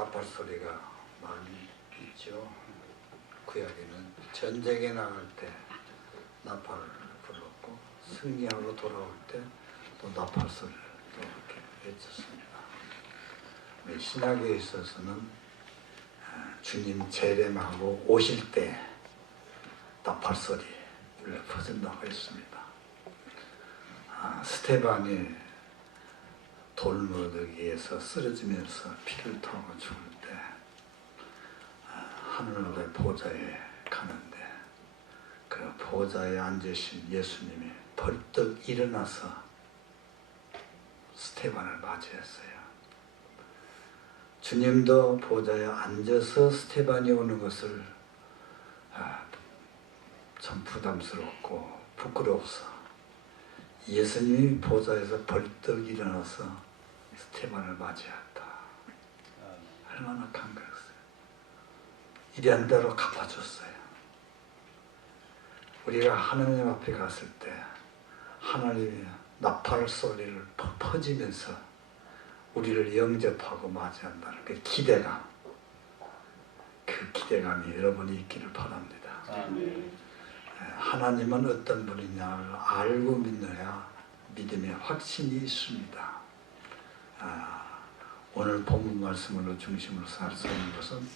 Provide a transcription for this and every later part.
나팔 소리가 많이 있죠. 구약에는 전쟁에 나갈 때 나팔을 불렀고 승리하고 돌아올 때 또 나팔 소리를 또 이렇게 외쳤습니다. 신약에 있어서는 주님 재림하고 오실 때 나팔 소리를 퍼진다고 했습니다. 스테반이 돌무더기에서 쓰러지면서 피를 토하고 죽을 때 하늘의 보좌에 가는데 그 보좌에 앉으신 예수님이 벌떡 일어나서 스테반을 맞이했어요. 주님도 보좌에 앉아서 스테반이 오는 것을 참 부담스럽고 부끄러워서 예수님이 보좌에서 벌떡 일어나서 스테반을 맞이했다. 얼마나 감격했어요. 이런 대로 갚아줬어요. 우리가 하나님 앞에 갔을 때 하나님이 나팔 소리를 퍼지면서 우리를 영접하고 맞이한다는 그 기대감, 그 기대감이 여러분이 있기를 바랍니다. 하나님은 어떤 분이냐를 알고 믿어야 믿음의 확신이 있습니다. 오늘 본문 말씀으로 중심으로 살 수 있는 것은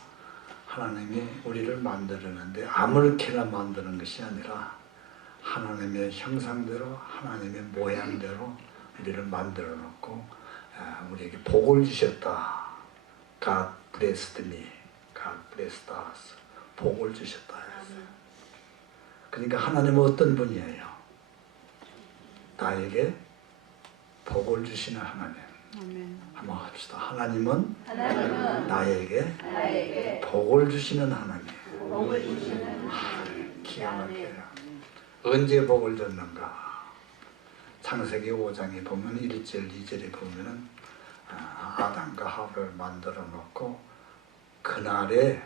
하나님이 우리를 만들었는데 아무렇게나 만드는 것이 아니라 하나님의 형상대로 하나님의 모양대로 우리를 만들어 놓고 우리에게 복을 주셨다. God blessed me. God blessed us. 복을 주셨다. 그러니까 하나님은 어떤 분이에요? 나에게 복을 주시는 하나님. 한번 합시다. 하나님은 나에게 복을 주시는 하나님. 기가 막혀요. 언제 복을 줬는가? 창세기 5장에 보면 1절 2절에 보면은 아담과 하와를 만들어 놓고 그날에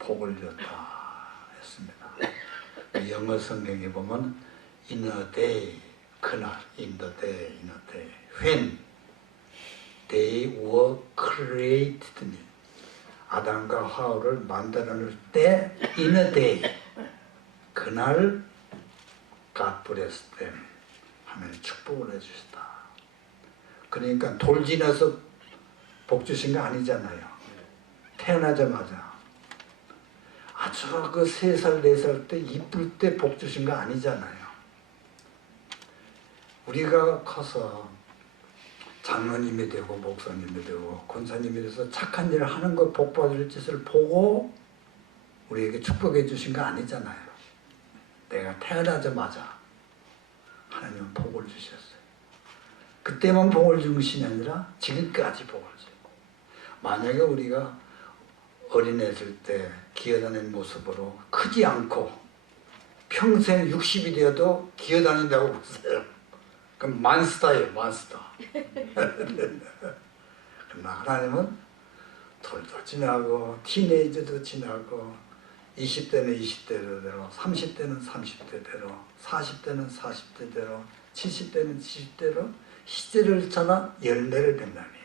복을 줬다 했습니다. 영어 성경에 보면 in a day, 그날, in the day, when they were created. 아담과 하와를 만들어 놓을 때 in a day, 그날 God blessed them. 하나님 축복을 해주셨다. 그러니까 돌 지나서 복 주신 거 아니잖아요. 태어나자마자 아주 그 3살, 4살 때 이쁠 때 복 주신 거 아니잖아요. 우리가 커서 장로님이 되고 목사님이 되고 권사님이 돼서 착한 일을 하는 거 복 받을 짓을 보고 우리에게 축복해 주신 거 아니잖아요. 내가 태어나자마자 하나님은 복을 주셨어요. 그때만 복을 준 것이 아니라 지금까지 복을 줘요. 만약에 우리가 어린애일 때 기어다니는 모습으로 크지 않고 평생 60이 되어도 기어다닌다고 보세요. 그럼 만스타예요, 만스타. 그러나 하나님은 돌도 지나고 티네이저도 지나고 20대는 20대대로 30대는 30대대로 40대는 40대대로 70대는 70대로 시대를 찾아 열매를 맺나니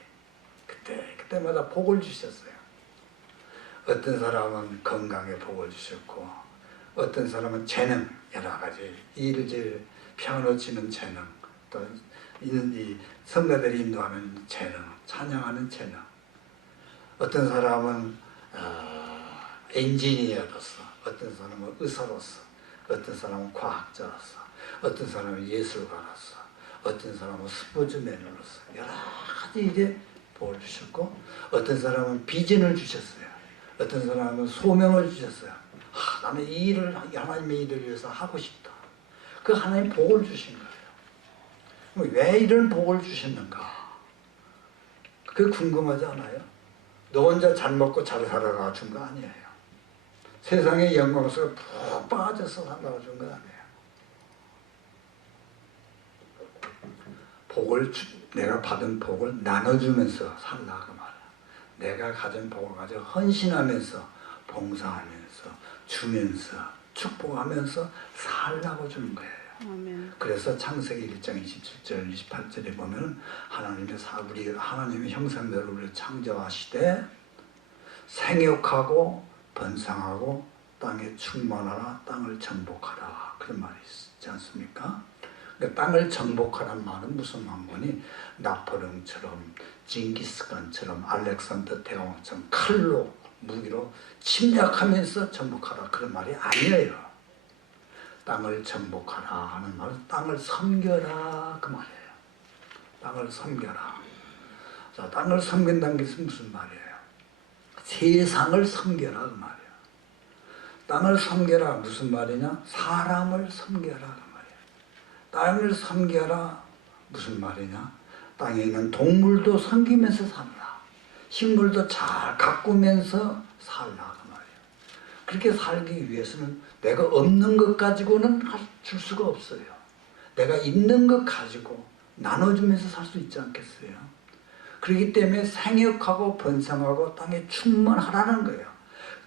그때마다 복을 주셨어요. 어떤 사람은 건강에 복을 주셨고 어떤 사람은 재능, 여러 가지 일을 피아노 치는 재능, 또 이 선배들이 인도하는 재능, 찬양하는 재능, 어떤 사람은 엔지니어로서, 어떤 사람은 의사로서, 어떤 사람은 과학자로서, 어떤 사람은 예술가로서, 어떤 사람은 스포츠맨으로서 여러 가지 일에 복을 주셨고 어떤 사람은 비전을 주셨어요. 어떤 사람은 소명을 주셨어요. 나는 이 일을 하나님의 일을 위해서 하고 싶다. 그 하나님 복을 주신 거예요. 왜 이런 복을 주셨는가? 그게 궁금하지 않아요? 너 혼자 잘 먹고 잘 살아가 준 거 아니에요. 세상의 영광 속에 푹 빠져서 살아가 준 거 아니에요. 내가 받은 복을 나눠주면서 살라 그 말이야. 내가 가진 복을 가지고 헌신하면서 봉사하면서 주면서 축복하면서 살라고 주는 거예요. 아멘. 그래서 창세기 1장 27절 28절에 보면 하나님의 형상대로 우리를 창조하시되 생육하고 번성하고 땅에 충만하라 땅을 정복하라 그런 말이 있지 않습니까? 그러니까 땅을 정복하라는 말은 무슨 말이니 나폴레옹처럼 징기스칸처럼 알렉산더 대왕처럼 칼로 무기로 침략하면서 정복하라 그런 말이 아니에요. 땅을 정복하라 하는 말은 땅을 섬겨라 그 말이에요. 땅을 섬겨라. 자, 땅을 섬긴다는 게 무슨 말이에요? 세상을 섬겨라 그 말이에요. 땅을 섬겨라 무슨 말이냐? 사람을 섬겨라 그 말이에요. 땅을 섬겨라 무슨 말이냐? 땅에 있는 동물도 섬기면서 살라. 식물도 잘 가꾸면서 살라 그 말이에요. 그렇게 살기 위해서는 내가 없는 것 가지고는 줄 수가 없어요. 내가 있는 것 가지고 나눠주면서 살 수 있지 않겠어요? 그렇기 때문에 생육하고 번성하고 땅에 충만하라는 거예요.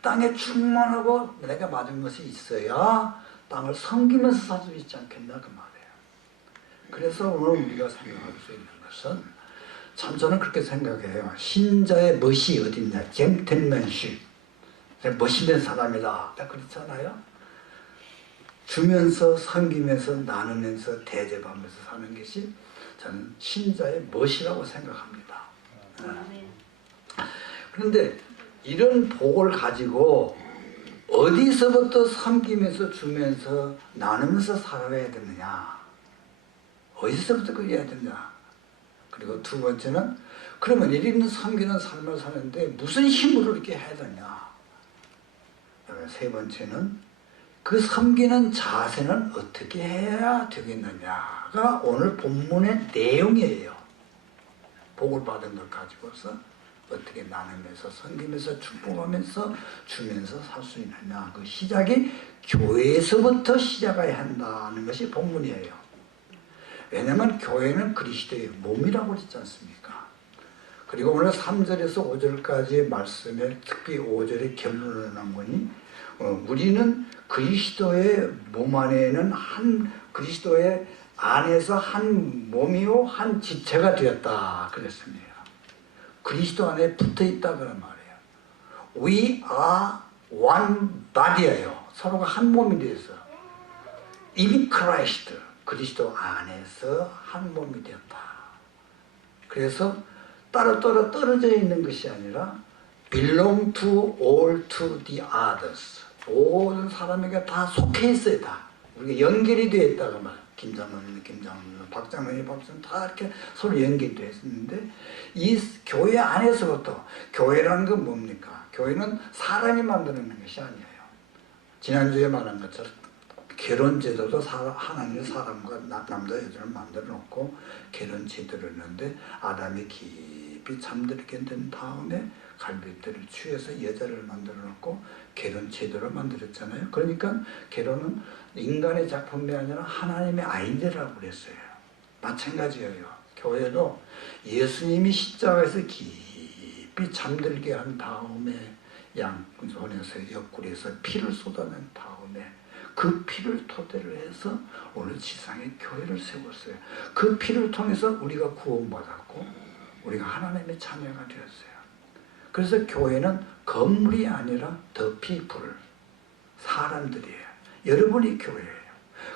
땅에 충만하고 내가 맞은 것이 있어야 땅을 섬기면서 살 수 있지 않겠나 그 말이에요. 그래서 오늘 우리가 생각할 수 있는 것은 참 저는 그렇게 생각해요. 신자의 멋이 어딨냐? 젠틀맨십. 멋있는 사람이다. 딱 그렇잖아요. 주면서 섬기면서 나누면서 대접하면서 사는 것이 저는 신자의 멋이라고 생각합니다. 그런데 이런 복을 가지고 어디서부터 섬기면서 주면서 나누면서 살아야 되느냐? 어디서부터 그래야 되느냐? 그리고 두 번째는 그러면 이런 섬기는 삶을 사는데 무슨 힘으로 이렇게 해야 되냐? 세 번째는 그 섬기는 자세는 어떻게 해야 되겠느냐가 오늘 본문의 내용이에요. 복을 받은 걸 가지고서 어떻게 나누면서 섬기면서 축복하면서 주면서 살 수 있느냐. 그 시작이 교회에서부터 시작해야 한다는 것이 본문이에요. 왜냐하면 교회는 그리스도의 몸이라고 그랬지 않습니까? 그리고 오늘 3절에서 5절까지의 말씀에 특히 5절에 결론을 난 거니 우리는 그리스도의 몸 안에는 그리스도의 안에서 한 몸이요 한 지체가 되었다 그랬습니다. 그리스도 안에 붙어있다 그런 말이에요. We are one body예요. 서로가 한 몸이 되어서 In Christ 그리스도 안에서 한 몸이 되었다. 그래서 따로따로 떨어져 있는 것이 아니라 belong to all to the others. 모든 사람에게 다 속해 있어요. 다 우리가 연결이 되어 있다고 말. 김장로님, 박장로님, 박장로님 다 이렇게 서로 연결되어 있는데 이 교회 안에서부터 교회라는 건 뭡니까? 교회는 사람이 만드는 것이 아니에요. 지난주에 말한 것처럼 결혼제도도 하나님의 사람과 남자 여자를 만들어 놓고 결혼제도를 했는데 아담이 깊이 잠들게 된 다음에 갈빗대를 취해서 여자를 만들어 놓고 결혼제도를 만들었잖아요. 그러니까 결혼은 인간의 작품이 아니라 하나님의 아이디어라고 그랬어요. 마찬가지예요. 교회도 예수님이 십자가에서 깊이 잠들게 한 다음에 양손에서 옆구리에서 피를 쏟아낸 다음에 그 피를 토대로 해서 오늘 지상에 교회를 세웠어요. 그 피를 통해서 우리가 구원받았고 우리가 하나님의 자녀가 되었어요. 그래서 교회는 건물이 아니라 the people, 사람들이에요. 여러분이 교회예요.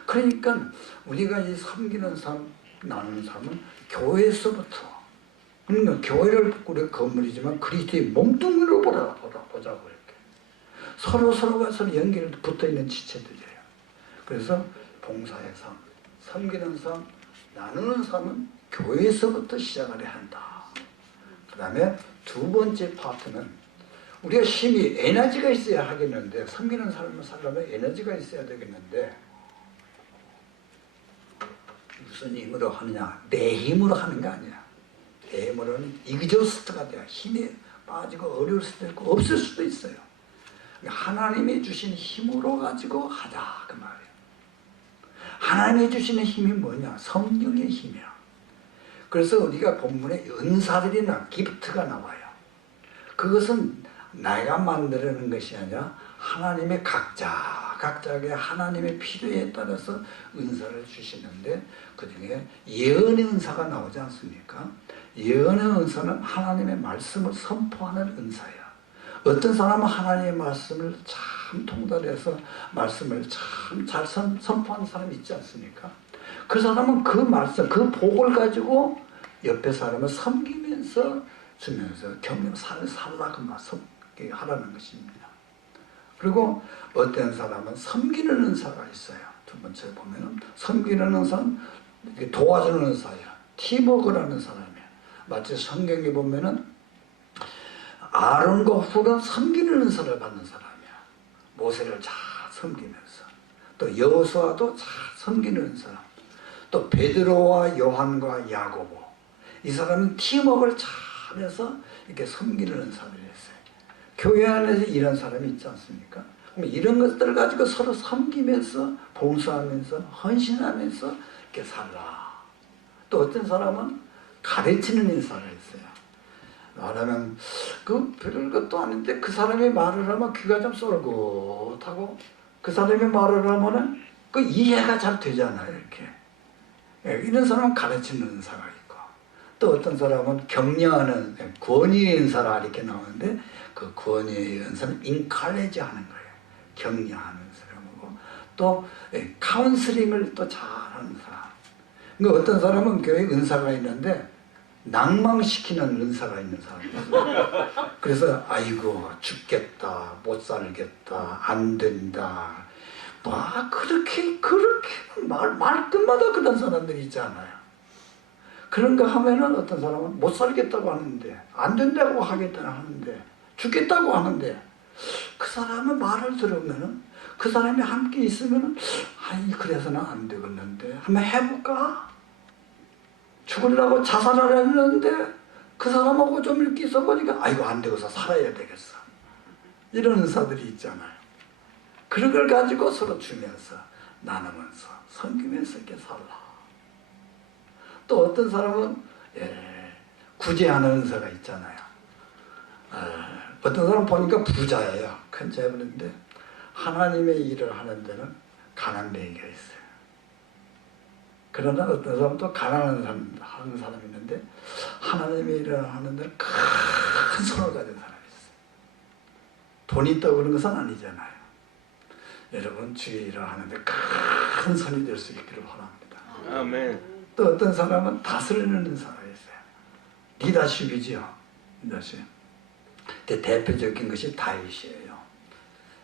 그러니까 우리가 이 섬기는 삶, 나누는 삶은 교회에서부터 그러니까 교회를 우리가 건물이지만 그리스도의 몸뚱이로 보자고 이렇게 서로가 서로 연결 붙어있는 지체들이에요. 그래서 봉사의 삶, 섬기는 삶, 나누는 삶은 교회에서부터 시작을 해야 한다. 그 다음에 두 번째 파트는 우리가 힘이 에너지가 있어야 하겠는데 섬기는 삶을 살려면 에너지가 있어야 되겠는데 무슨 힘으로 하느냐? 내 힘으로 하는 게 아니야. 내 힘으로는 이그저스트가 돼야 힘이 빠지고 어려울 수도 있고 없을 수도 있어요. 하나님이 주신 힘으로 가지고 하자 그 말이에요. 하나님이 주시는 힘이 뭐냐? 성령의 힘이야. 그래서 우리가 본문에 은사들이 기프트가 나와요. 그것은 내가 만들어낸 것이 아니라 하나님의 각자가 각자에게 하나님의 필요에 따라서 은사를 주시는데 그중에 예언의 은사가 나오지 않습니까? 예언의 은사는 하나님의 말씀을 선포하는 은사야. 어떤 사람은 하나님의 말씀을 참 통달해서 말씀을 참 잘 선포하는 사람이 있지 않습니까? 그 사람은 그 말씀, 그 복을 가지고 옆에 사람을 섬기면서 주면서 격려 살라 그 말씀 하라는 것입니다. 그리고 어떤 사람은 섬기는 은사가 있어요. 두 번째 보면은 섬기는 은사는 도와주는 은사야. 팀워크라는 사람이야. 마치 성경에 보면은 아론과 훌은 섬기는 은사를 받는 사람이야. 모세를 잘 섬기면서 또 여호수아도 잘 섬기는 사람. 또 베드로와 요한과 야고보 이 사람은 팀워크를 잘해서 이렇게 섬기는 은사를 했어요. 교회 안에서 이런 사람이 있지 않습니까? 그럼 이런 것들을 가지고 서로 섬기면서 봉사하면서 헌신하면서 이렇게 살라. 또 어떤 사람은 가르치는 인사를 했어요. 말하면 그 별것도 아닌데 그 사람이 말을 하면 귀가 좀 쏠긋하고 그 사람이 말을 하면은 그 이해가 잘 되잖아요. 이렇게 이런 사람은 가르치는 은사가 있고 또 어떤 사람은 격려하는 권위의 은사라 이렇게 나오는데 그 권위의 은사는 인칼레지 하는 거예요. 격려하는 사람이고 또 카운슬링을 또 잘하는 사람. 그러니까 어떤 사람은 교회에 은사가 있는데 낭망시키는 은사가 있는 사람이 있어요. 그래서 아이고 죽겠다 못 살겠다 안 된다 뭐 그렇게 말끝마다 그런 사람들이 있잖아요. 그런 거 하면은 어떤 사람은 못 살겠다고 하는데 안 된다고 하겠다고 하는데 죽겠다고 하는데 그 사람의 말을 들으면은 그 사람이 함께 있으면은 아니 그래서는 안 되겠는데 한번 해볼까? 죽으려고 자살을 했는데 그 사람하고 좀 이렇게 있어보니까 아이고 안 되고서 살아야 되겠어. 이런 의사들이 있잖아요. 그런 걸 가지고 서로 주면서 나누면서 섬기면서 이렇게 살라. 또 어떤 사람은 구제하는 은사가 있잖아요. 어떤 사람 보니까 부자예요. 큰 재물인데 하나님의 일을 하는 데는 가난뱅이가 있어요. 그러나 어떤 사람도 가난한 사람, 하는 사람이 있는데 하나님의 일을 하는 데는 큰 손을 가진 사람이 있어요. 돈이 있다고 그런 것은 아니잖아요. 여러분 주의 일을 하는데 큰 손이 될 수 있기를 바랍니다. 아멘. 또 어떤 사람은 다스리는 은사가 있어요. 리더십이죠. 리더십. 대표적인 것이 다윗이에요.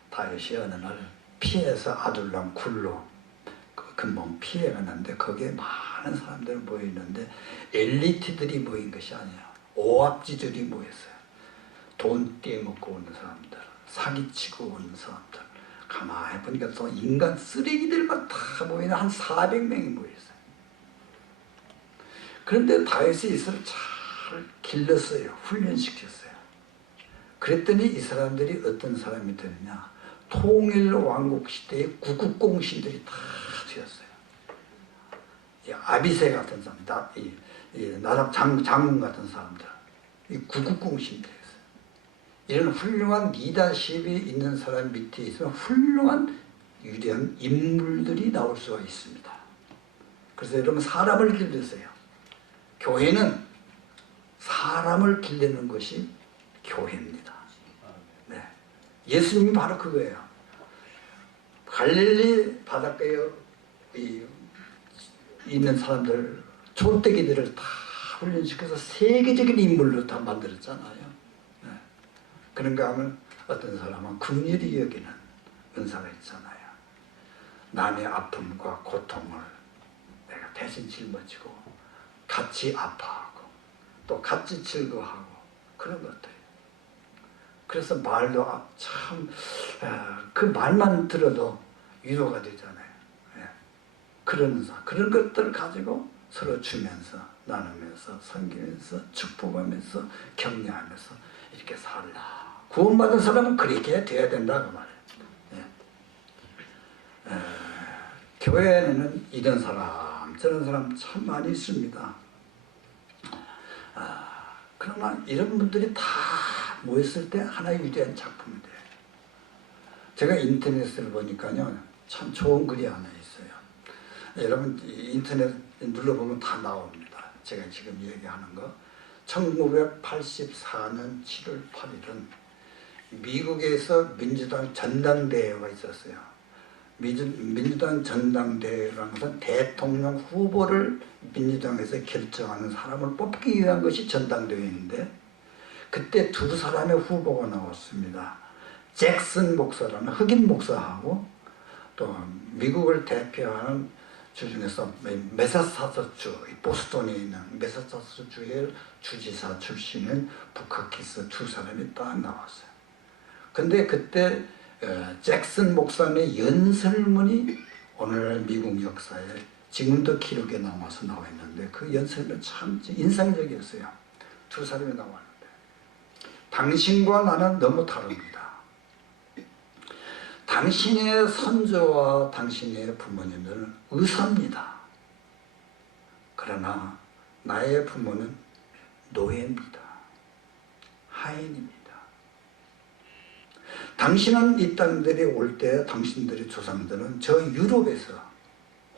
다윗이 어느 날 피해서 아둘람 굴로 금방 피해갔는데 거기에 많은 사람들이 모여있는데 엘리트들이 모인 것이 아니에요. 오합지들이 모였어요. 돈 떼먹고 오는 사람들, 사기치고 오는 사람들. 가만히 보니까 또 인간 쓰레기들만 다 모이는 한 400명이 모였어요. 그런데 다윗이 이스라엘을 잘 길렀어요. 훈련시켰어요. 그랬더니 이 사람들이 어떤 사람이 되느냐. 통일 왕국 시대의 구국공신들이 다 되었어요. 아비새 같은 사람, 나라 장군 같은 사람들, 이 구국공신들이었어요. 이런 훌륭한 리더십이 있는 사람 밑에 있으면 훌륭한 위대한 인물들이 나올 수가 있습니다. 그래서 여러분 사람을 길르세요. 교회는 사람을 길르는 것이 교회입니다. 네. 예수님이 바로 그거예요. 갈릴리 바닷가에 있는 사람들, 촌뜨기들을 다 훈련시켜서 세계적인 인물로 다 만들었잖아요. 네. 그런가 하면 어떤 사람은 긍휼히 여기는 은사가 있잖아요. 남의 아픔과 고통을 내가 대신 짊어지고 같이 아파하고 또 같이 즐거워하고 그런 것들. 그래서 말도 참 그 말만 들어도 위로가 되잖아요. 그런 것들을 가지고 서로 주면서 나누면서 섬기면서 축복하면서 격려하면서 이렇게 살라. 구원받은 사람은 그렇게 돼야 된다고 말해요. 교회에는 이런 사람 저런 사람 참 많이 있습니다. 그러나 이런 분들이 다 모였을 때 하나의 위대한 작품이 돼요. 제가 인터넷을 보니까요, 참 좋은 글이 하나 있어요. 여러분 인터넷 눌러보면 다 나옵니다. 제가 지금 얘기하는 거. 1984년 7월 8일은 미국에서 민주당 전당대회가 있었어요. 민주당 전당대회라는 것은 대통령 후보를 민주당에서 결정하는 사람을 뽑기 위한 것이 전당대회인데, 그때 두 사람의 후보가 나왔습니다. 잭슨 목사라는 흑인 목사하고 또 미국을 대표하는 주 중에서 매사추세츠, 보스턴에 있는 매사추세츠주의 주지사 출신인 부카키스 두 사람이 딱 나왔어요. 근데 그때 잭슨 목사의 연설문이 오늘날 미국 역사에 지금도 기록에 남아서 나와 있는데, 그 연설문 참 인상적이었어요. 두 사람이 나왔는데, 당신과 나는 너무 다릅니다. 당신의 선조와 당신의 부모님들은 의사입니다. 그러나 나의 부모는 노예입니다. 하인입니다. 당신은 이 땅들이 올 때 당신들의 조상들은 저 유럽에서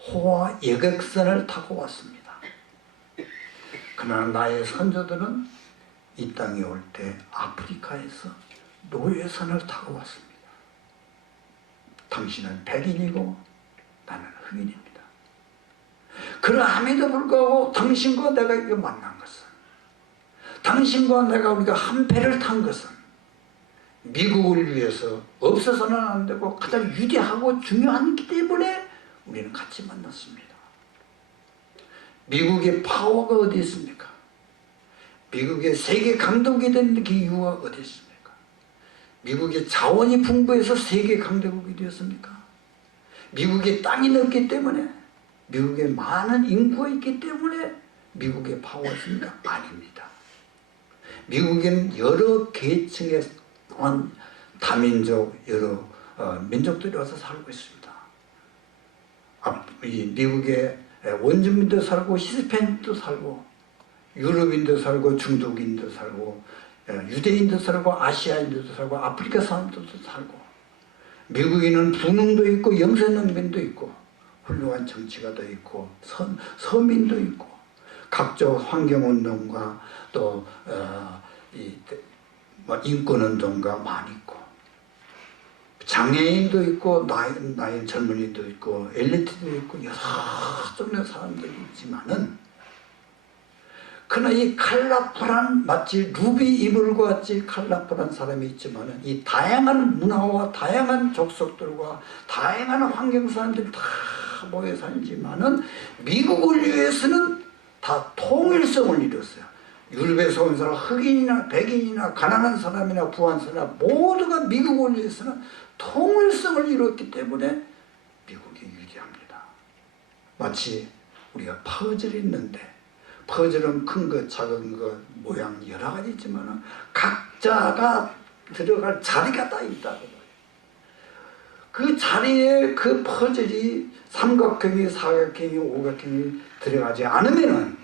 호와 여객선을 타고 왔습니다. 그러나 나의 선조들은 이 땅에 올 때 아프리카에서 노예선을 타고 왔습니다. 당신은 백인이고 나는 흑인입니다. 그러함에도 불구하고 당신과 내가 이거 만난 것은, 당신과 내가 우리가 한 배를 탄 것은 미국을 위해서 없어서는 안 되고 가장 위대하고 중요하기 때문에 우리는 같이 만났습니다. 미국의 파워가 어디 있습니까? 미국의 세계 강국이 된 그 이유가 어디 있습니까? 미국의 자원이 풍부해서 세계 강대국이 되었습니까? 미국의 땅이 넓기 때문에, 미국에 많은 인구가 있기 때문에 미국의 파워가 있습니까? 아닙니다. 미국에는 여러 계층의 다민족, 여러 민족들이 와서 살고 있습니다. 이 미국에 원주민도 살고 히스패닉도 살고 유럽인도 살고 중독인도 살고 유대인도 살고 아시아인도 살고 아프리카 사람들도 살고, 미국에는 부흥도 있고 영세농민도 있고 훌륭한 정치가도 있고 서민도 있고 각종 환경운동가 또 인권운동가 많이 있고 장애인도 있고 나이 젊은이도 있고 엘리트도 있고 여러 종류의 사람들이 있지만은, 그러나 이 컬러풀한, 마치 루비 이불과 같이 컬러풀한 사람이 있지만은 이 다양한 문화와 다양한 족속들과 다양한 환경 사람들이 다 모여 살지만은 미국을 위해서는 다 통일성을 이뤘어요. 유럽에서 온 사람, 흑인이나 백인이나 가난한 사람이나 부한 사람 모두가 미국을 위해서는 통일성을 이뤘기 때문에 미국이 위대합니다. 마치 우리가 퍼즐이 있는데, 퍼즐은 큰 것, 작은 것, 모양 여러 가지 있지만 각자가 들어갈 자리가 다 있다고. 그 자리에 그 퍼즐이 삼각형이, 사각형이, 오각형이 들어가지 않으면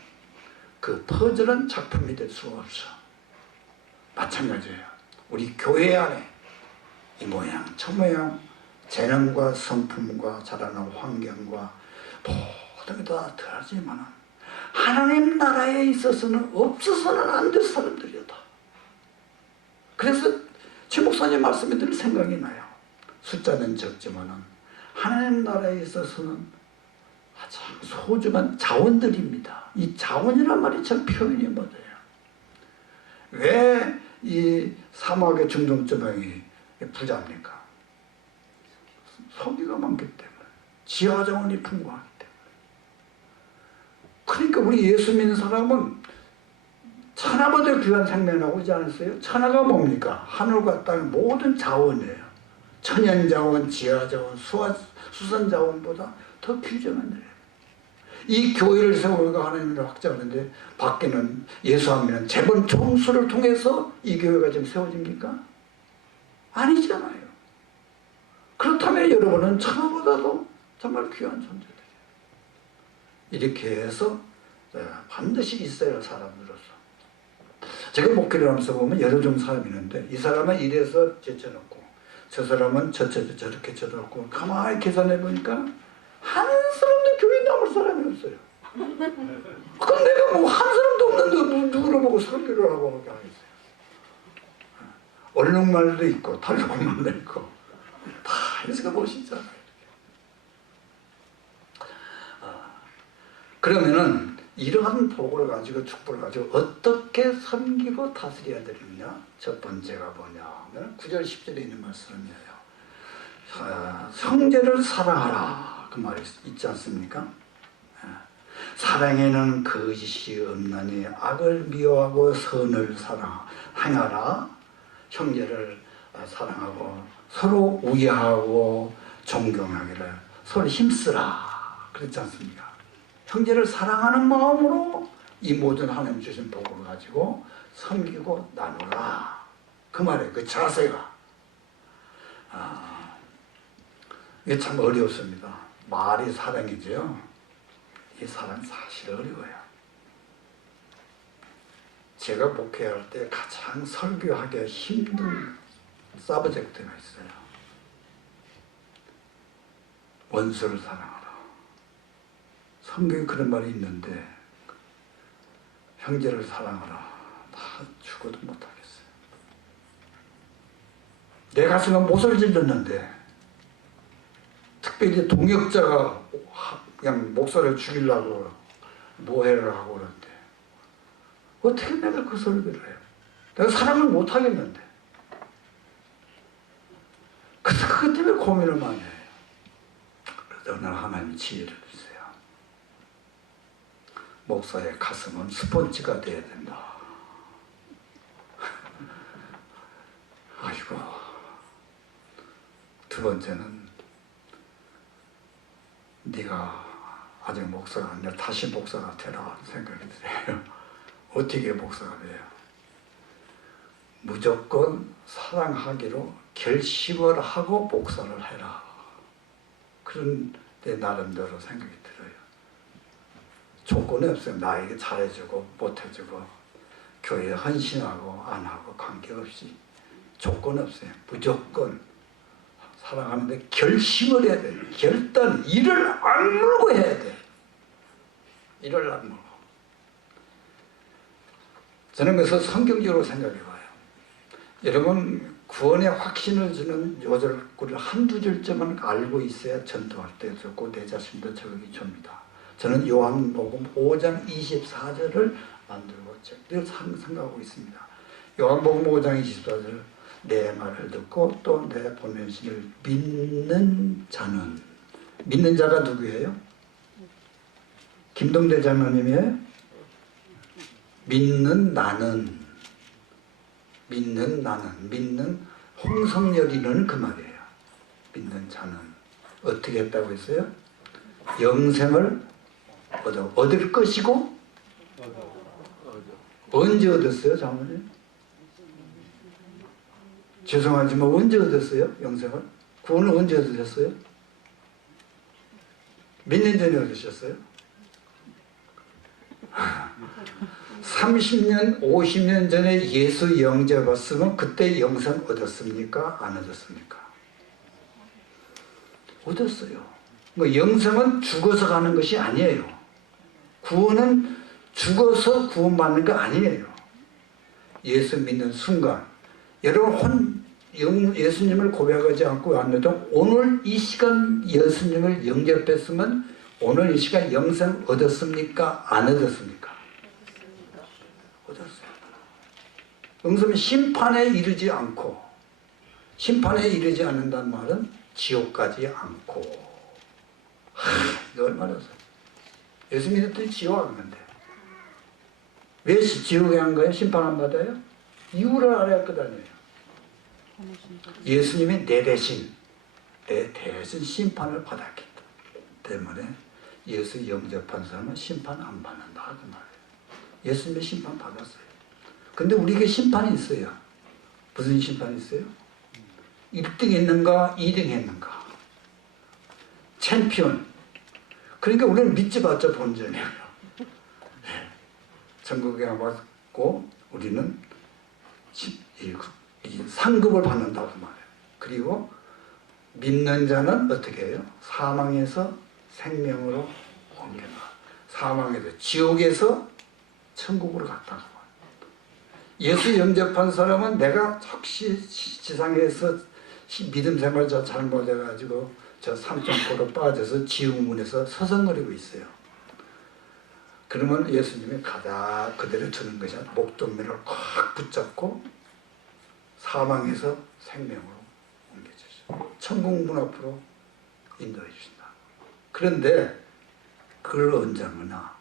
그 퍼즐은 작품이 될 수가 없어. 마찬가지예요. 우리 교회 안에 이 모양, 저 모양, 재능과 성품과 자라는 환경과 모든 게 다 들어가지만 하나님 나라에 있어서는 없어서는 안 될 사람들이다. 그래서 최 목사님 말씀에 늘 생각이 나요. 숫자는 적지만은 하나님 나라에 있어서는 아주 소중한 자원들입니다. 이 자원이란 말이 참 표현이 맞아요. 왜 이 사막의 중동지방이 부자입니까? 소비가 많기 때문에, 지하 자원이 풍부하기 때문에. 그러니까 우리 예수 믿는 사람은 천하보다 귀한 생명이 나오지 않았어요? 천하가 뭡니까? 하늘과 땅의 모든 자원이에요. 천연자원, 지하자원, 수산자원보다 더 귀중한 일이에요. 이 교회를 세우고 하나님을 확장하는데 밖에는 예수하면 재본 총수를 통해서 이 교회가 지금 세워집니까? 아니잖아요. 그렇다면 여러분은 천하보다도 정말 귀한 존재들이에요. 이렇게 해서 반드시 있어야 할 사람으로서, 제가 목회를 하면서 보면 여러 종 사람이 있는데 이 사람은 이래서 제쳐놓고 저 사람은 저렇게 쳐다보고 가만히 계산해 보니까 한 사람도 교회 남을 사람이 없어요. 그럼 내가 뭐 한 사람도 없는데 누구를 보고 설교를 하고 하겠어요. 얼룩말도 있고 달력말도 있고 다 해석해 보시잖아요. 그러면은 이러한 복을 가지고 축복을 가지고 어떻게 섬기고 다스려야 되느냐? 첫 번째가 뭐냐? 9절 10절에 있는 말씀이에요. 형제를 사랑하라 그 말이 있지 않습니까? 사랑에는 거짓이 없나니 악을 미워하고 선을 행하라. 형제를 사랑하고 서로 우애하고 존경하기를 서로 힘쓰라 그랬지 않습니까? 형제를 사랑하는 마음으로 이 모든 하나님 주신 복을 가지고 섬기고 나누라 그 말이에요. 그 자세가 이게 참 어렵습니다. 말이 사랑이죠. 이 사랑 사실 어려워요. 제가 목회할 때 가장 설교하기 힘든 서브젝트가 있어요. 원수를 사랑하라. 성경에 그런 말이 있는데 형제를 사랑하라. 다 죽어도 못하겠어요. 내 가슴에 못을 질렀는데 특별히 동역자가 그냥 목사를 죽이려고 모해를 하고 그러는데 어떻게 내가 그 설교를 해요? 내가 사랑을 못하겠는데 그래서 그것 때문에 고민을 많이 해요. 그래서 오늘 하나님이 지혜를 주세요. 목사의 가슴은 스펀지가 돼야 된다. 아이고. 두 번째는 네가 아직 목사가 아니라 다시 목사가 되라 생각이 들어요. 어떻게 목사가 돼요? 무조건 사랑하기로 결심을 하고 목사를 해라. 그런 내 나름대로 생각이 들어요. 조건이 없어요. 나에게 잘해주고 못해주고 교회에 헌신하고 안 하고 관계없이 조건 없어요. 무조건 사랑하는데 결심을 해야 돼요. 결단, 이를 악물고 해야 돼. 이를 악물고. 저는 그래서 성경적으로 생각해봐요. 여러분 구원의 확신을 주는 요절구를 한두 줄쯤은 알고 있어야 전도할 때 좋고 내 자신도 적응이 줍니다. 저는 요한복음 5장 24절을 만들고 늘 생각하고 있습니다. 요한복음 5장 24절 내 말을 듣고 또 내 보내신을 믿는 자는 믿는 자가 누구예요? 김동대 장로님이에요? 믿는 나는 믿는 홍성열이는 그 말이에요. 믿는 자는 어떻게 했다고 했어요? 영생을 얻을 것이고 언제 얻었어요? 장모님? 죄송하지만 언제 얻었어요? 영생을? 구원을 언제 얻으셨어요? 몇 년 전에 얻으셨어요? 30년, 50년 전에 예수 영접했으면 그때 영생 얻었습니까? 안 얻었습니까? 얻었어요. 영생은 죽어서 가는 것이 아니에요. 구원은 죽어서 구원받는 거 아니에요. 예수 믿는 순간 여러분 예수님을 고백하지 않고 왔는데 오늘 이 시간 예수님을 영접했으면 오늘 이 시간 영생 얻었습니까? 안 얻었습니까? 얻었어요. 영생은 심판에 이르지 않고 심판에 이르지 않는다는 말은 지옥 가지 않고 이거 얼마나 예수 믿었더니 지옥 안 간대. 왜 지옥에 안 가요? 심판 안 받아요? 이유를 알아야 할 것 아니에요. 예수님이 내 대신 심판을 받았기 때문에 예수 영접한 사람은 심판 안 받는다 그 말이에요. 예수님의 심판 받았어요. 근데 우리에게 심판이 있어요. 무슨 심판이 있어요? 1등 했는가 2등 했는가 챔피언. 그러니까 우리는 믿지 봤자 본전이에요. 천국에 왔고 우리는 이 상급을 받는다고 말해요. 그리고 믿는 자는 어떻게 해요? 사망에서 생명으로 옮겨나. 사망에서, 지옥에서 천국으로 갔다고. 예수 영접한 사람은 내가 혹시 지상에서 믿음 생활 저 잘못해가지고 저 삼천포로 빠져서 지옥문에서 서성거리고 있어요. 그러면 예수님이 가다 그대로 주는 것이 목동면을 꽉 붙잡고 사망에서 생명으로 옮겨주시고 천국문 앞으로 인도해 주신다. 그런데 그걸 언제 하느냐?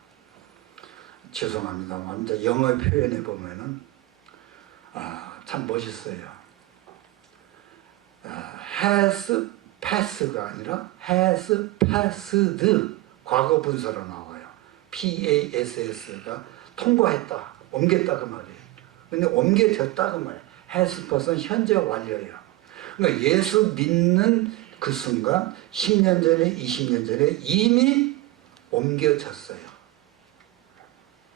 죄송합니다만 이제 영어 표현에 보면은 참 멋있어요. has pass가 아니라 has passed 과거 분사로 나와요. PASS가 통과했다, 옮겼다 그 말이에요. 근데 옮겨졌다 그 말이에요. has pass는 현재 완료예요. 그러니까 예수 믿는 그 순간 10년 전에 20년 전에 이미 옮겨졌어요.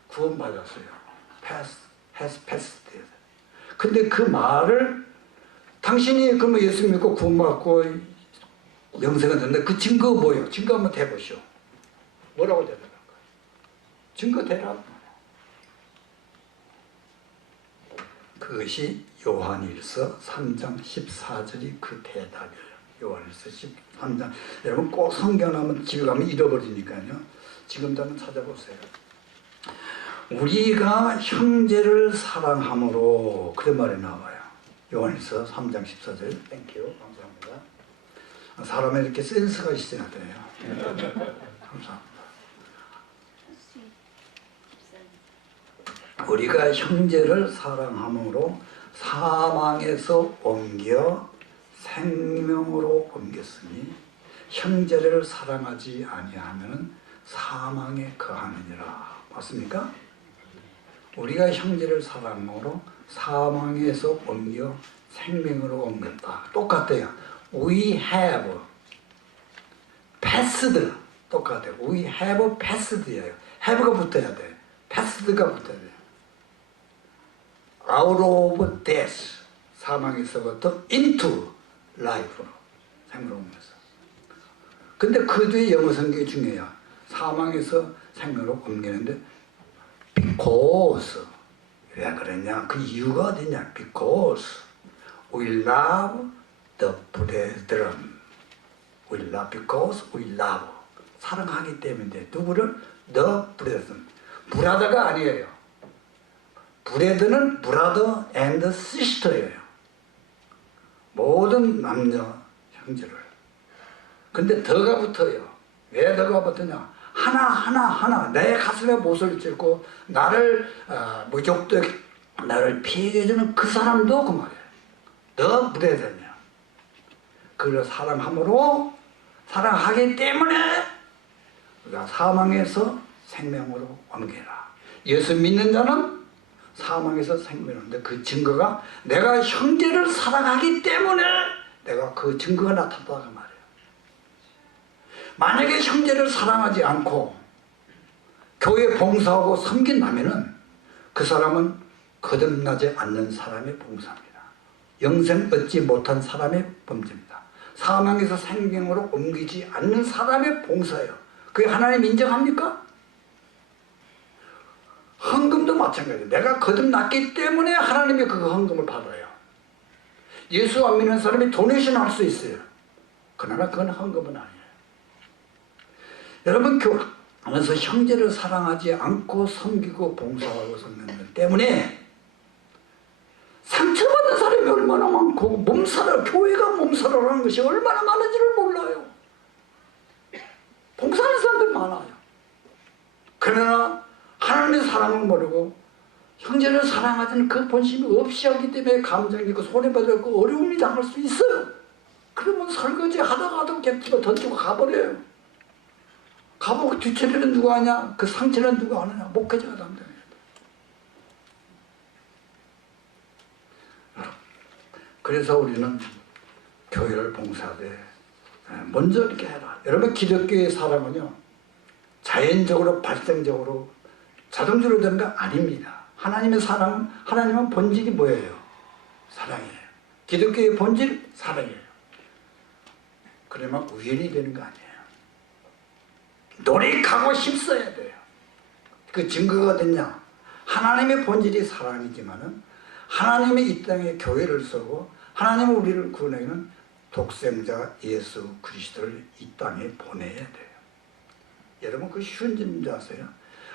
구원받았어요. has passed. 근데 그 말을 당신이 그러면 예수 믿고 구원받고 영생을 듣는데 그 증거가 뭐예요? 증거 한번 대보시오. 뭐라고 대답할까요? 증거 대라. 그것이 요한일서 3장 14절이 그 대답이에요. 요한일서 13장. 여러분 꼭 성경 하면 집에 가면 잃어버리니까요. 지금도 한번 찾아보세요. 우리가 형제를 사랑함으로 그런 말이 나와요. 요한일서 3장 14절. 땡큐. 감사합니다. 사람에 이렇게 센스가 있어야 돼요. 감사합니다. 우리가 형제를 사랑함으로 사망에서 옮겨 생명으로 옮겼으니 형제를 사랑하지 아니하면 사망에 거하느니라. 맞습니까? 우리가 형제를 사랑함으로 사망에서 옮겨 생명으로 옮겼다. 똑같아요. We have passed. 똑같아요. We have passed예요. have가 붙어야 돼. passed가 붙어야 돼. out of death. 사망에서부터 into life로 생명으로 옮겼어. 근데 그 뒤에 영어 성경이 중요해요. 사망에서 생명으로 옮기는데 because. 왜 그랬냐? 그 이유가 어디냐? Because we love the brethren. We love because we love. 사랑하기 때문에 누구를? The brethren. 브라더가 아니에요. 브레드는 brother and sister예요. 모든 남녀 형제를. 근데 더가 붙어요. 왜 더가 붙으냐? 하나 내 가슴에 못을 찔고 나를 무족되게 나를 피하게 해주는 그 사람도 그 말이에요. 더 브레드냐. 그를 사랑함으로 사랑하기 때문에 우리가 사망에서 생명으로 옮겨라. 예수 믿는 자는 사망에서 생명인데 그 증거가 내가 형제를 사랑하기 때문에 내가 그 증거가 나타났다 그 말이에요. 만약에 형제를 사랑하지 않고 교회 봉사하고 섬긴다면은 그 사람은 거듭나지 않는 사람의 봉사입니다. 영생 얻지 못한 사람의 범죄입니다. 사망에서 생명으로 옮기지 않는 사람의 봉사예요. 그게 하나님 인정합니까? 헌금도 마찬가지예요. 내가 거듭났기 때문에 하나님이 그 헌금을 받아요. 예수 안 믿는 사람이 도네이션 할 수 있어요. 그러나 그건 헌금은 아니에요. 여러분 교회하면서 형제를 사랑하지 않고 섬기고 봉사하고 섬기는 때문에 상처받는 사람이 얼마나 많고 몸살을 교회가 몸살을 하는 것이 얼마나 많은지를 몰라요. 봉사하는 사람들 많아요. 그러나 하나님의 사랑을 모르고 형제를 사랑하는 그 본심이 없이 하기 때문에 감정이 있고 손해받고 어려움이 당할 수 있어요. 그러면 설거지 하다가도 객집어 던지고 가버려요. 가보고 뒤처리는 누가 하냐? 그 상처는 누가 하느냐? 목회자가 담당해요. 그래서 우리는 교회를 봉사하되 먼저 이렇게 해라. 여러분 기독교의 사랑은요 자연적으로 발생적으로 자동적으로 되는 거 아닙니다. 하나님의 사랑, 하나님은 본질이 뭐예요? 사랑이에요. 기독교의 본질 사랑이에요. 그러면 우연이 되는 거 아니에요. 노력하고 힘써야 돼요. 그 증거가 됐냐? 하나님의 본질이 사랑이지만은 하나님이 이 땅에 교회를 쓰고 하나님은 우리를 구원하기는 독생자 예수 그리스도를 이 땅에 보내야 돼요. 여러분 그 쉬운 질문인지 아세요?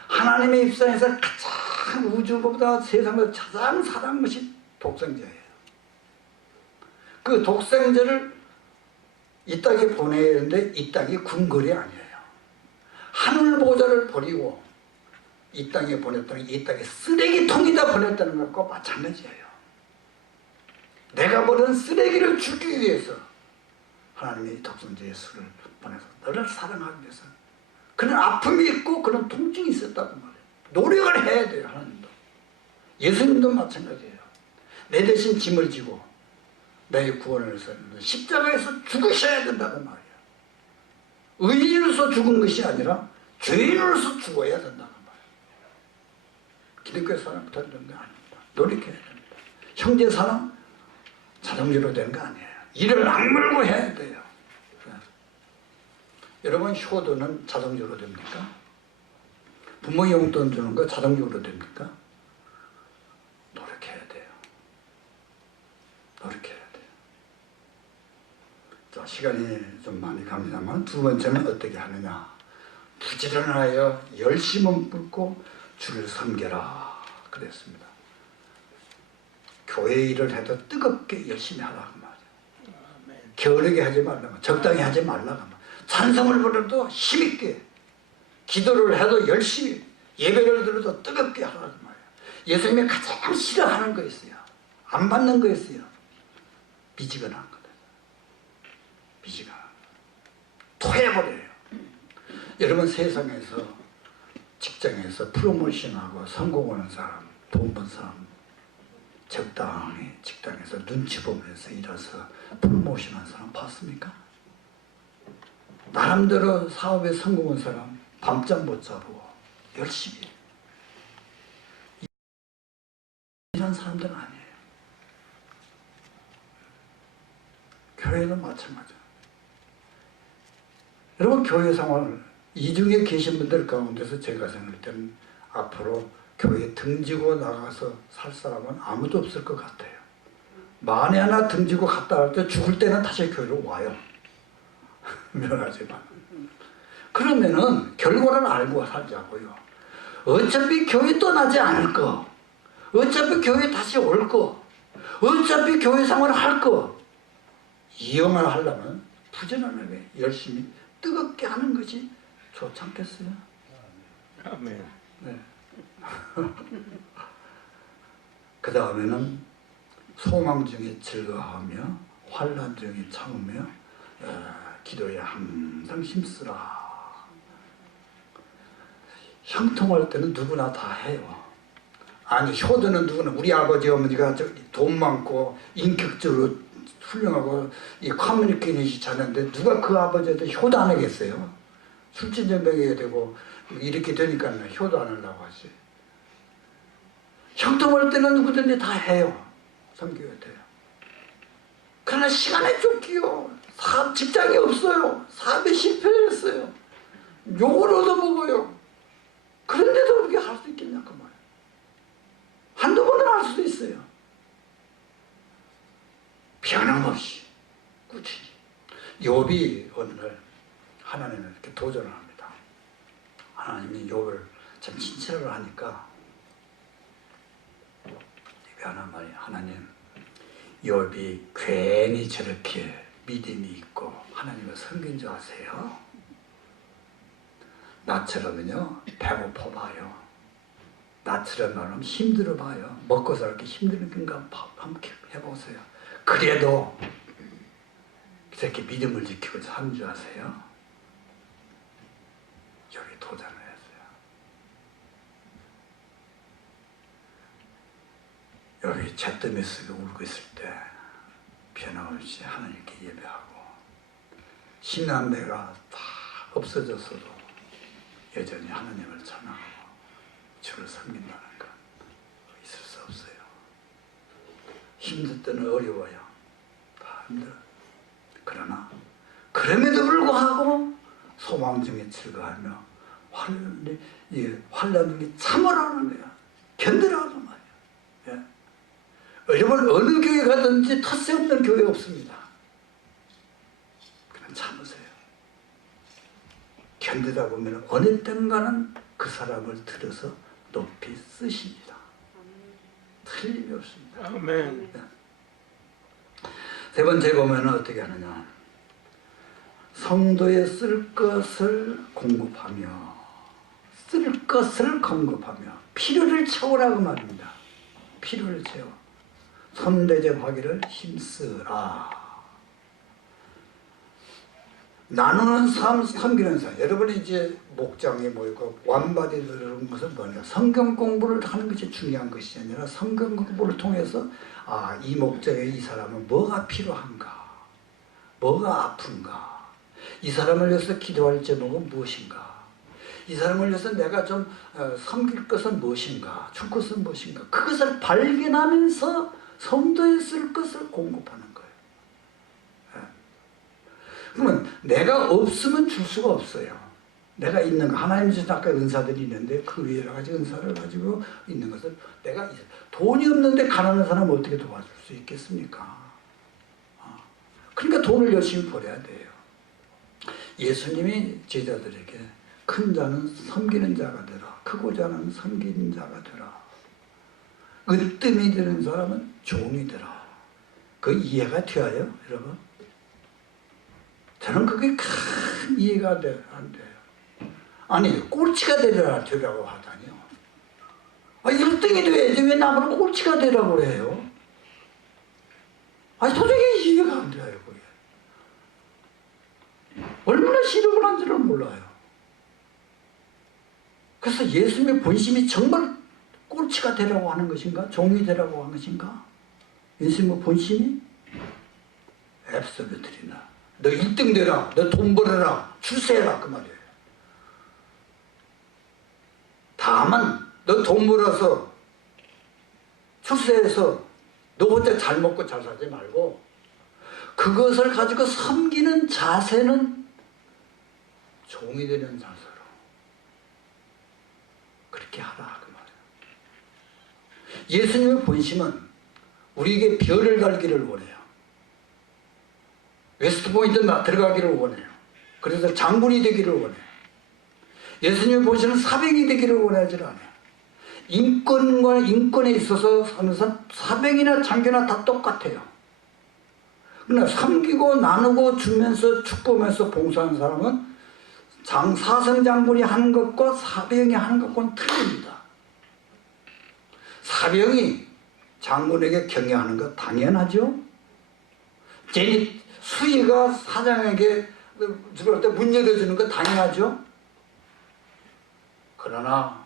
하나님의 입장에서 가장 우주보다 세상에서 가장 사랑하는 것이 독생자예요. 그 독생자를 이 땅에 보내야 하는데 이 땅이 궁궐이 아니에요. 하늘 보좌를 버리고 이 땅에 보냈다는 이 땅에 쓰레기통에다 보냈다는 것과 마찬가지예요. 내가 버린 쓰레기를 죽기 위해서 하나님이 독생자 예수를 보내서 너를 사랑하기 위해서 그런 아픔이 있고 그런 통증이 있었다고 말해요. 노력을 해야 돼요. 하나님도. 예수님도 마찬가지예요. 내 대신 짐을 지고 나의 구원을 위해서 십자가에서 죽으셔야 된다고 말이에요. 의인으로서 죽은 것이 아니라 죄인으로서 죽어야 된다고 말이에요. 기독교 사랑부터 되는 거 아닙니다. 노력해야 됩니다. 형제 사랑 자동적으로 되는 거 아니에요. 이를 악물고 해야 돼요. 여러분 효도는 자동적으로 됩니까? 부모 용돈 주는 거 자동적으로 됩니까? 노력해야 돼요. 노력해야 돼요. 자, 시간이 좀 많이 갑니다만 두 번째는 어떻게 하느냐? 부지런하여 열심은 붓고 주를 섬겨라 그랬습니다. 교회 일을 해도 뜨겁게 열심히 하라고 말이에요. 게으르게 하지 말라고, 적당히 하지 말라고 말이에요. 찬송을 부르도 힘있게, 기도를 해도 열심히, 예배를 들어도 뜨겁게 하라고 말이에요. 예수님이 가장 싫어하는 거 있어요. 안 받는 거 있어요. 미지근한 거다. 미지근한 거. 토해버려요. 여러분 세상에서 직장에서 프로모션하고 성공하는 사람, 돈 번 사람 적당히 직장에서 눈치 보면서 일해서 프로모션한 사람 봤습니까? 나름대로 사업에 성공한 사람 밤잠 못 자고 열심히 이런 사람들은 아니에요. 교회는 마찬가지예요. 여러분 교회 생활 이중에 계신 분들 가운데서 제가 생각할 때는 앞으로 교회 등지고 나가서 살 사람은 아무도 없을 것 같아요. 만에 하나 등지고 갔다 할 때 죽을 때는 다시 교회로 와요. 미안하지만. 그러면은 결과를 알고 살자고요. 어차피 교회 떠나지 않을 거. 어차피 교회 다시 올 거. 어차피 교회 생활을 할 거. 이용을 하려면 부지런하게 열심히 뜨겁게 하는 것이 좋지 않겠어요? 아멘. 네. 그 다음에는 소망 중에 즐거워하며 환난 중에 참으며 기도에 항상 힘쓰라. 형통할 때는 누구나 다 해요. 아니 효도는 누구나 우리 아버지 어머니가 돈 많고 인격적으로 훌륭하고 이 커뮤니케이션이 잘하는데 누가 그 아버지한테 효도 안 하겠어요? 술진정병해야 되고 이렇게 되니까 효도 안 하려고 하지. 형통할 때는 누구든지 다 해요. 섬겨야 돼요. 그러나 시간에 쫓기요. 직장이 없어요. 사업에 실패했어요. 욕을 얻어먹어요. 그런데도 그렇게 할 수 있겠냐 그 말이에요. 한두 번은 할 수도 있어요. 변함없이 꾸준히. 욥이 어느 날 하나님을 이렇게 도전을 합니다. 하나님이 욥을 참 친절을 하니까 욥이 하는 말이 하나님 욥이 괜히 저렇게 믿음이 있고 하나님을 섬긴 줄 아세요? 나처럼은요 배고파 봐요. 나처럼 힘들어 봐요. 먹고 살기 힘든 건가 한번 해보세요. 그래도 이렇게 믿음을 지키고 사는 줄 아세요? 여기 도전을 했어요. 여기 잿더미스가 울고 있을 때 변함없이 하나님께 예배하고 신남매가 다 없어졌어도 여전히 하나님을 찬양하고 주를 섬긴다는 건 있을 수 없어요. 힘들 때는 어려워요. 힘들어. 그러나 그럼에도 불구하고 소망 중에 즐거워하며 환난 중에 참으라는 거야. 견디라는 말이야. 예? 여러분 어느 교회 가든지 텃세 없는 교회 없습니다. 그냥 참으세요. 견디다 보면 어느 땐가는 그 사람을 들어서 높이 쓰십니다. 틀림이 없습니다. 아멘. 네. 세 번째 보면 어떻게 하느냐. 성도에 쓸 것을 공급하며 쓸 것을 공급하며 필요를 채우라고 말입니다. 필요를 채워. 손대접하기를 힘쓰라. 나누는 삶, 섬기는 삶. 여러분이 이제 목장에 모이고 완바디 들은 것은 뭐냐? 성경 공부를 하는 것이 중요한 것이 아니라 성경 공부를 통해서 이 목장에 이 사람은 뭐가 필요한가? 뭐가 아픈가? 이 사람을 위해서 기도할 제목은 무엇인가? 이 사람을 위해서 내가 좀 섬길 것은 무엇인가? 줄 것은 무엇인가? 그것을 발견하면서 성도에 쓸 것을 공급하는 거예요. 그러면 내가 없으면 줄 수가 없어요. 내가 있는 거, 하나님 주신 아까 은사들이 있는데 그 위에 여러 가지 은사를 가지고 있는 것을 내가 돈이 없는데 가난한 사람을 어떻게 도와줄 수 있겠습니까? 그러니까 돈을 열심히 벌어야 돼요. 예수님이 제자들에게 큰 자는 섬기는 자가 되라. 크고 자는 섬기는 자가 되라. 으뜸이 되는 사람은 종이 되라. 그 이해가 되어요, 여러분? 저는 그게 큰 이해가 안 돼요. 아니, 꼴찌가 되라고 하다니요. 1등이 돼야지 왜 나보고 꼴찌가 되라고 그래요? 도저히 이해가 안 돼요, 그게. 얼마나 시름을 한지를 몰라요. 그래서 예수님의 본심이 정말 꼴찌가 되라고 하는 것인가? 종이 되라고 하는 것인가? 예수님의 본심이? 앱솔루트리나. 너 1등 되라. 너 돈 벌어라. 출세해라. 그 말이에요. 다만 너 돈 벌어서 출세해서 너 혼자 잘 먹고 잘 살지 말고 그것을 가지고 섬기는 자세는 종이 되는 자세로 그렇게 하라. 그 말이에요. 예수님의 본심은 우리에게 별을 갈기를 원해요. 웨스트포인트 들어가기를 원해요. 그래서 장군이 되기를 원해요. 예수님의 본심은 사병이 되기를 원하지 않아요. 인권과 인권에 있어서 하면서 사병이나 장교나 다 똑같아요. 그러나 섬기고 나누고 주면서 축복하면서 봉사하는 사람은 사성장군이 하는 것과 사병이 하는 것과는 틀립니다. 사병이 장군에게 경애하는 것 당연하죠. 수의가 사장에게 들어올 때 문 열어주는 거 당연하죠. 그러나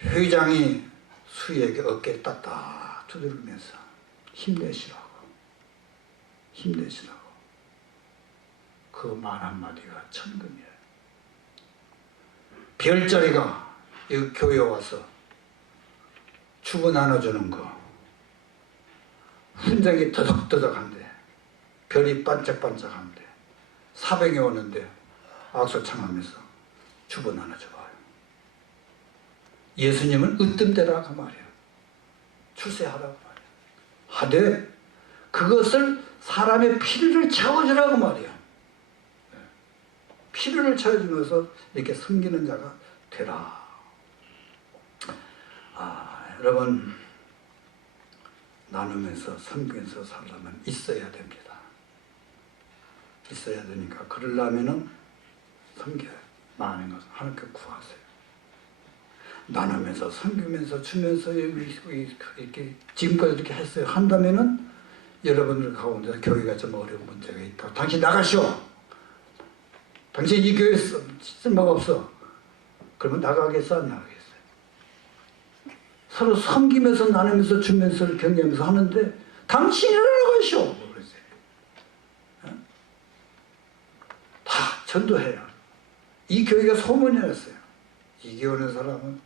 회장이 수의에게 어깨를 딱딱 두드리면서 힘내시라고 그 말 한마디가 천금이에요. 별자리가 이 교회에 와서 주부 나눠주는 거 훈장이 더덕더덕한데 별이 반짝반짝한데 사병이 오는데 악수창하면서 주부 나눠줘봐요. 예수님은 으뜸되라 그 말이에요. 출세하라고 말이에요. 하되 그것을 사람의 필요를 채워주라고 말이에요. 필요를 채워주면서 이렇게 섬기는 자가 되라. 여러분 나누면서 섬기면서 살려면 있어야 됩니다. 있어야 되니까 그러려면은 섬겨요. 많은 것을 하나님께 구하세요. 나누면서 섬기면서 주면서 이렇게 지금까지 이렇게 했어요. 한다면은 여러분들 가운데 교회가 좀 어려운 문제가 있다. 당신 나가시오. 당신 이 교회에 쓸모가 없어. 그러면 나가겠어 안 나가겠어요? 서로 섬기면서 나누면서 주면서 경계하면서 하는데 당신이 나가시오. 그러세요. 다 전도해요. 이 교회가 소문이 났어요. 이 교회 오는 사람은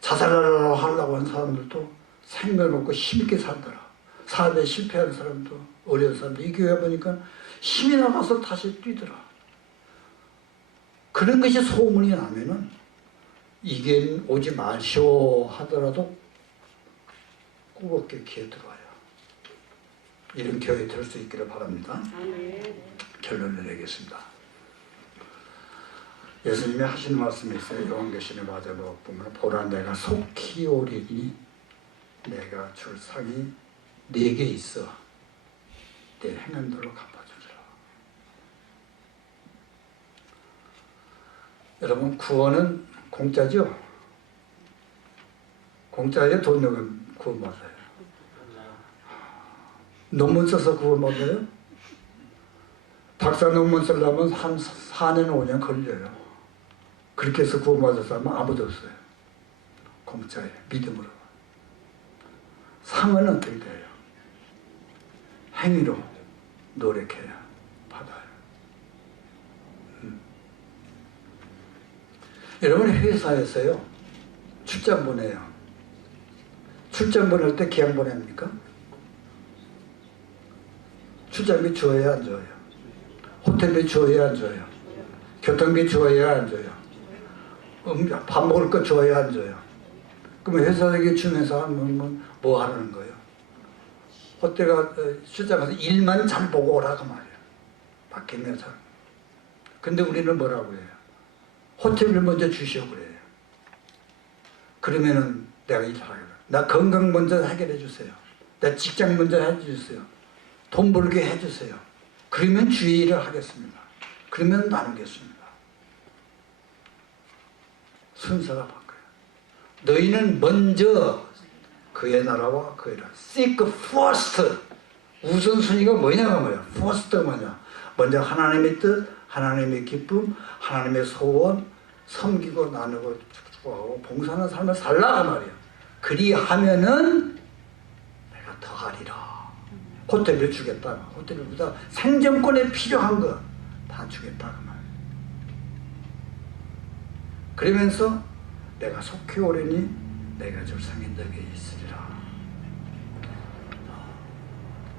자살하려고 하는 사람들도 생명을 먹고 힘있게 살더라. 사업에 실패한 사람도, 어려운 사람도 이 교회 보니까 힘이 나가서 다시 뛰더라. 그런 것이 소문이 나면은 이게 오지 마시오 하더라도 꾸겁게 기어들어와요. 이런 교회 될 수 있기를 바랍니다. 결론을 내겠습니다. 예수님이 하시는 말씀이 있어요. 요한계시록 마지막 보면 보라 내가 속히 오리니 내가 줄 상이 네게 있어 내 행한 대로 갚아주리라. 여러분 구원은 공짜죠? 공짜에 돈 내면 구원 받아요. 논문 써서 구원 받아요? 박사 논문 쓰려면 한 4년 5년 걸려요. 그렇게 해서 구원 받을 사람은 아무도 없어요. 공짜에 믿음으로. 상은 어떻게 돼요? 행위로 노력해야 받아요. 여러분 회사에서요 출장 보내요. 출장 보낼 때 기한 보냅니까? 출장비 줘야 안 줘요? 호텔비 줘야 안 줘요? 교통비 줘야 안 줘요? 밥 먹을 거 줘야 안 줘요? 그럼 회사에게 주면서 뭐 하라는 거예요? 호텔가 출장 가서 일만 잘 보고 오라고 말이에요. 바뀌면 잘. 근데 우리는 뭐라고 해요? 호텔을 먼저 주시오 그래요. 그러면은 내가 일하라고. 나 건강 먼저 해결해 주세요. 나 직장 먼저 해주세요. 돈 벌게 해주세요. 그러면 주의 일을 하겠습니다. 그러면 나누겠습니다. 순서가 바뀌어요. 너희는 먼저 그의 나라와 그의 나라. Seek first. 우선순위가 뭐냐가 뭐야? first가 뭐냐? 먼저 하나님의 뜻, 하나님의 기쁨, 하나님의 소원, 섬기고 나누고 축복하고 봉사하는 삶을 살라가 말이야. 그리하면은 내가 더하리라. 호텔을 주겠다. 호텔보다 생존권에 필요한 거 다 주겠다 그 말. 그러면서 내가 속히 오려니 내가 줄 상이 너에게 있으리라.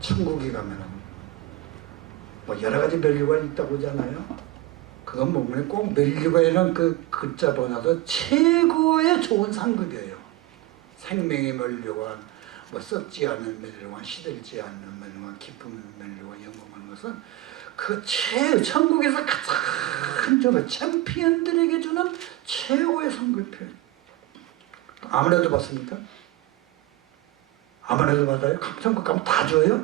천국에 가면은 뭐 여러 가지 멸류가 있다고 하잖아요. 그건 보면 꼭 멸류관이라는 그 글자 번호도 최고의 좋은 상급이에요. 생명의 멸류관, 뭐 썩지 않는 멸류관, 시들지 않는 멸류관, 기쁨의 멸류관, 영광하는 것은 그 천국에서 가장 좋은 챔피언들에게 주는 최고의 상급이에요. 아무래도 받습니까? 아무래도 받아요? 천국 가면 다 줘요?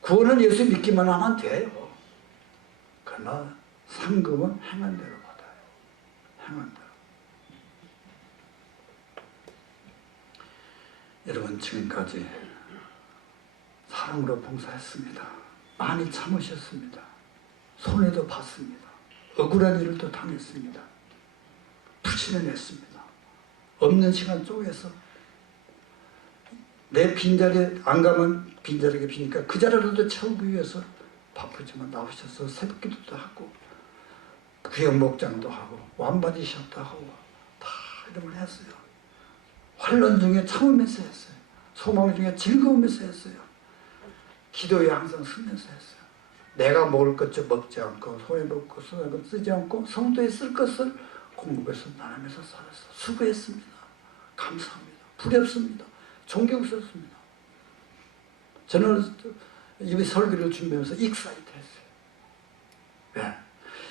구원은 예수 믿기만 하면 돼요. 그러나 상급은 행한 대로 받아요. 행한 대로. 여러분 지금까지 사랑으로 봉사했습니다. 많이 참으셨습니다. 손해도 봤습니다. 억울한 일을 또 당했습니다. 부치는 했습니다. 없는 시간 쪼개서 내 빈자리에 안 가면 빈자리가 비니까 그 자리라도 채우기 위해서 바쁘지만 나오셔서 새벽기도도 하고 구역 목장도 하고 완바디 샵도 하고 다 이런 걸 했어요. 환란 중에 참으면서 했어요. 소망 중에 즐거우면서 했어요. 기도에 항상 쓰면서 했어요. 내가 먹을 것 좀 먹지 않고 손에 먹을 것 쓰지 않고 성도에 쓸 것을 공급해서 나누면서 살았어요. 수고했습니다. 감사합니다. 부럽습니다. 존경스럽습니다. 저는 이 설교를 준비하면서 익사이트 했어요. 왜?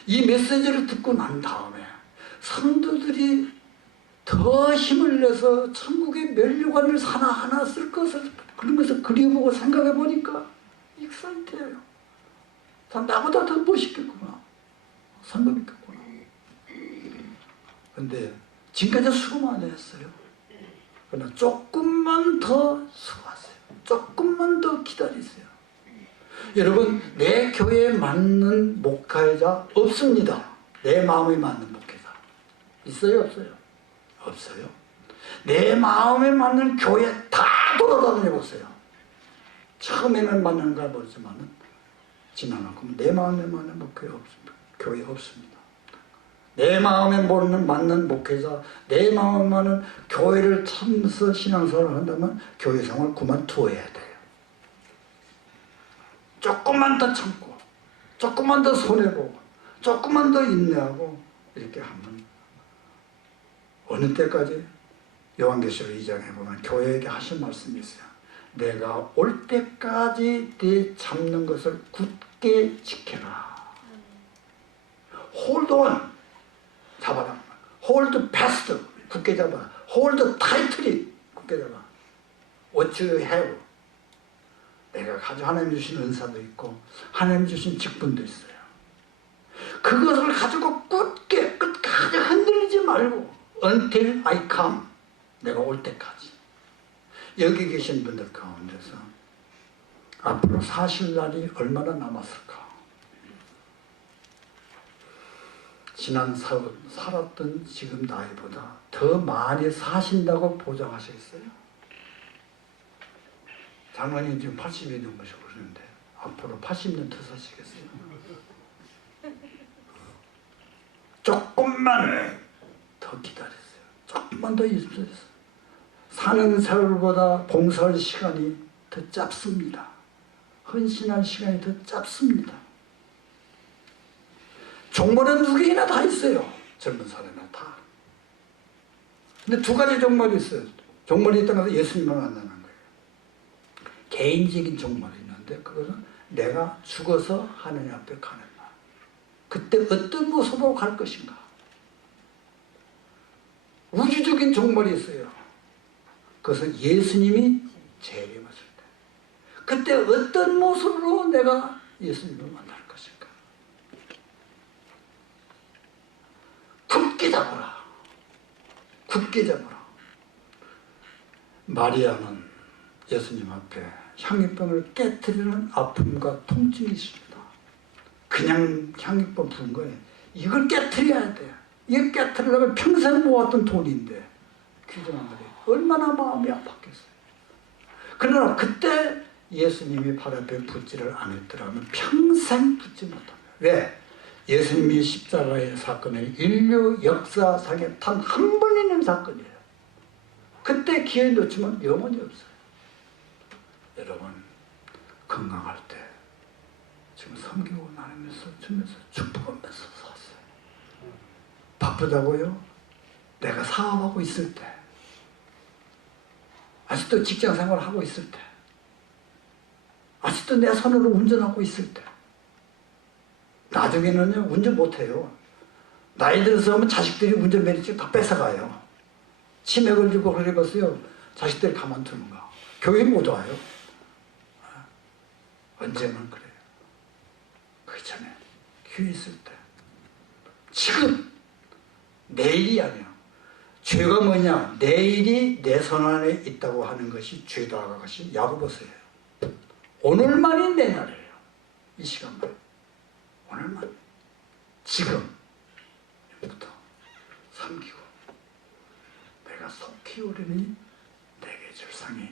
이 메시지를 듣고 난 다음에 성도들이 더 힘을 내서 천국의 멸류관을 하나하나 쓸 것을 그런 것을 그려보고 생각해 보니까 익사이트예요. 다 나보다 더 멋있겠구나. 상급있겠구나. 근데 지금까지 수고 많이 했어요. 그러나 조금만 더 수고하세요. 조금만 더 기다리세요. 여러분 내 교회에 맞는 목회자 없습니다. 내 마음에 맞는 목회자 있어요 없어요? 없어요. 내 마음에 맞는 교회 다 돌아다녀 보세요. 처음에는 맞는가 모르지만 지나가고 내 마음에 맞는 목회 없습니다. 교회 없습니다. 내 마음에 맞는 목회자, 내 마음에 맞는 교회를 찾아서 신앙생활을 한다면 교회 생활 그만두어야 돼요. 조금만 더 참고, 조금만 더 손해보고, 조금만 더 인내하고 이렇게 하면 어느 때까지? 요한계시록 2장에 보면 교회에게 하신 말씀이 있어요. 내가 올 때까지 네 잡는 것을 굳게 지켜라. hold on, 잡아라. hold fast, 굳게 잡아라. hold tightly, 굳게 잡아. what you have. 내가 가지고 하나님 주신 은사도 있고 하나님 주신 직분도 있어요. 그것을 가지고 굳게 끝까지 흔들리지 말고 until I come, 내가 올 때까지. 여기 계신 분들 가운데서 앞으로 사실 날이 얼마나 남았을까? 지난 살았던 지금 나이보다 더 많이 사신다고 보장하시겠어요? 장로님 지금 80이 넘으시고 그러는데 앞으로 80년 더 사시겠어요? 조금만 더 기다렸어요. 조금만 더 있으세요. 사는 세월보다 봉사할 시간이 더 짧습니다. 헌신할 시간이 더 짧습니다. 종말은 누구에게나 다 있어요. 젊은 사람이나 다. 근데 두 가지 종말이 있어요. 종말이 있다는 것은 예수님을 만나는 거예요. 개인적인 종말이 있는데 그것은 내가 죽어서 하나님 앞에 가는 날. 그때 어떤 모습으로 갈 것인가. 우주적인 종말이 있어요. 그것은 예수님이 재림하실 때. 그때 어떤 모습으로 내가 예수님을 만날 것인가. 굳게 잡아라. 굳게 잡아라. 마리아는 예수님 앞에 향유병을 깨트리는 아픔과 통증이 있습니다. 그냥 향유병 부은 거예요. 이걸 깨트려야 돼. 이걸 깨트리려면 평생 모았던 돈인데 귀중한 거예요. 얼마나 마음이 아팠겠어요. 그러나 그때 예수님이 발 앞에 붙지를 않았더라면 평생 붙지 못합니다. 왜? 예수님이 십자가의 사건은 인류 역사상에 단 한 번 있는 사건이에요. 그때 기회 놓치면 영원히 없어요. 여러분 건강할 때 지금 섬기고 나누면서 주면서 축복하면서 살았어요. 바쁘다고요? 내가 사업하고 있을 때, 아직도 직장생활 하고 있을 때, 아직도 내 손으로 운전하고 있을 때, 나중에는요 운전 못해요. 나이 들어서 하면 자식들이 운전면허증 다 뺏어가요. 치매 걸리고 그래봤어요. 자식들이 가만두는 거. 교회 못 와요. 언제면 그래요. 그 전에 기회 있을 때. 지금 내일이 아니야. 죄가 뭐냐? 내일이 내 손 안에 있다고 하는 것이 죄다 것이 야고보서예요. 오늘만이 내 날이에요. 이 시간만. 오늘만. 지금부터 섬기고 내가 속히 오르니 내게 줄 상이